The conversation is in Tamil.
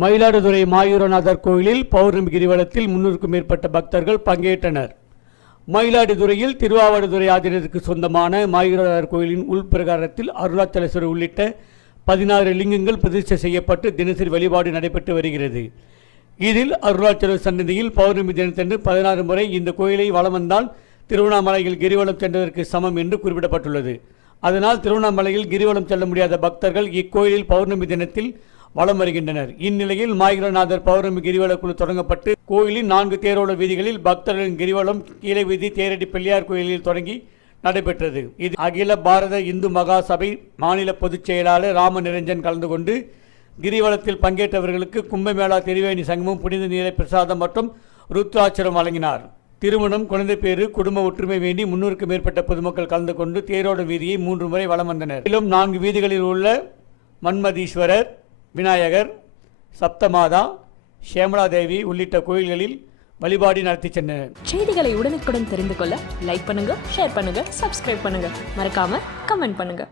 மயிலாடுதுறை மாயூரநாதர் கோயிலில் பௌர்ணமி கிரிவலத்தில் முன்னூறுக்கும் மேற்பட்ட பக்தர்கள் பங்கேற்றனர். மயிலாடுதுறையில் திருவாவடுதுறை ஆதீனத்திற்கு சொந்தமான மாயூரநாதர் கோயிலின் உள்பிரகாரத்தில் அருணாச்சலேஸ்வரர் உள்ளிட்ட பதினாறு லிங்கங்கள் பிரதிஷ்டை செய்யப்பட்டு தினசரி வழிபாடு நடைபெற்று வருகிறது. இதில் அருணாச்சல சன்னதியில் பௌர்ணமி தினத்தன்று பதினாறு முறை இந்த கோயிலை வலம் வந்தால் திருவண்ணாமலையில் கிரிவலம் சென்றதற்கு சமம் என்று குறிப்பிடப்பட்டுள்ளது. அதனால் திருவண்ணாமலையில் கிரிவலம் செல்ல முடியாத பக்தர்கள் இக்கோயிலில் பௌர்ணமி தினத்தில் வலம் வருகின்றனர். இந்நிலையில் மாயிரநாதர் பௌர்ணமி கிரிவல குழு தொடங்கப்பட்டு கோயிலின் நான்கு தேரோட வீதிகளில் பக்தர்களின் கிரிவலம் கீழே வீதி தேரடி பிள்ளையார் கோயிலில் தொடங்கி நடைபெற்றது. இது அகில பாரத இந்து மகா சபை மாநில பொதுச் செயலாளர் ராம நிரஞ்சன் கலந்து கொண்டு கிரிவலத்தில் பங்கேற்றவர்களுக்கு கும்பமேளா திருவேணி சங்கமும் புனித நீரை பிரசாதம் மற்றும் ருத்ராட்சரம் வழங்கினார். திருமணம் குழந்தை பேரு குடும்ப ஒற்றுமை வேண்டி முன்னூறுக்கும் மேற்பட்ட பொதுமக்கள் கலந்து கொண்டு தேரோட வீதியை மூன்று முறை வலம் வந்தனர். மேலும் நான்கு வீதிகளில் உள்ள மன்மதீஸ்வரர் விநாயகர் சப்தமாதா சேமலாதேவி உள்ளிட்ட கோயில்களில் வழிபாடு நடத்தி சென்றனர். செய்திகளை உடனுக்குடன் தெரிந்து கொள்ள லைக் பண்ணுங்க ஷேர் பண்ணுங்க சப்ஸ்கிரைப் பண்ணுங்க. மறக்காம கமெண்ட் பண்ணுங்க.